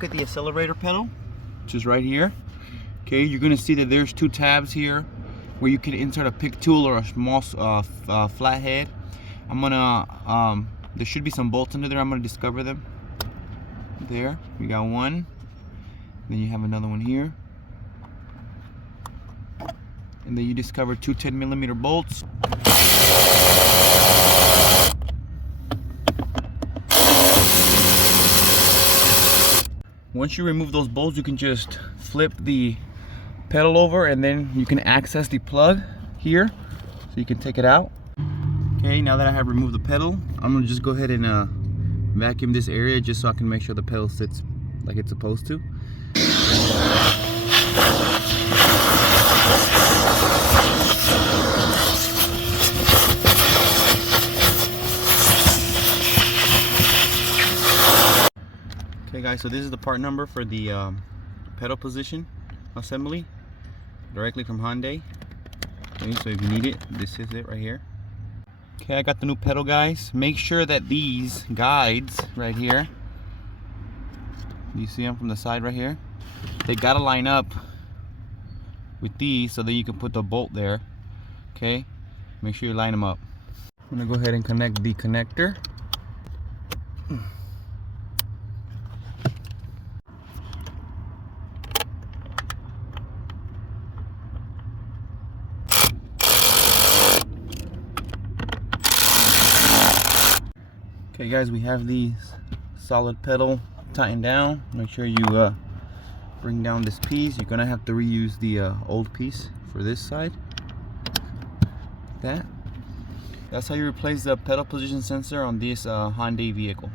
look at the accelerator pedal, which is right here. Okay, you're gonna see that there's two tabs here where you can insert a pick tool or a small flathead. I'm gonna, there should be some bolts under there. I'm gonna discover them. There, we got one. Then you have another one here. And then you discover two 10mm bolts. Once you remove those bolts, you can just flip the pedal over and then you can access the plug here, so you can take it out. Okay, now that I have removed the pedal, I'm gonna just go ahead and vacuum this area just so I can make sure the pedal sits like it's supposed to. Okay guys, so this is the part number for the pedal position assembly, directly from Hyundai. Okay, so if you need it, this is it right here. Okay, I got the new pedal, guys. Make sure that these guides right here, you see them from the side right here, they gotta line up with these so that you can put the bolt there. Okay, make sure you line them up. I'm gonna go ahead and connect the connector. Okay guys, we have these solid pedal tightened down. Make sure you bring down this piece. You're gonna have to reuse the old piece for this side. That's how you replace the pedal position sensor on this Hyundai vehicle.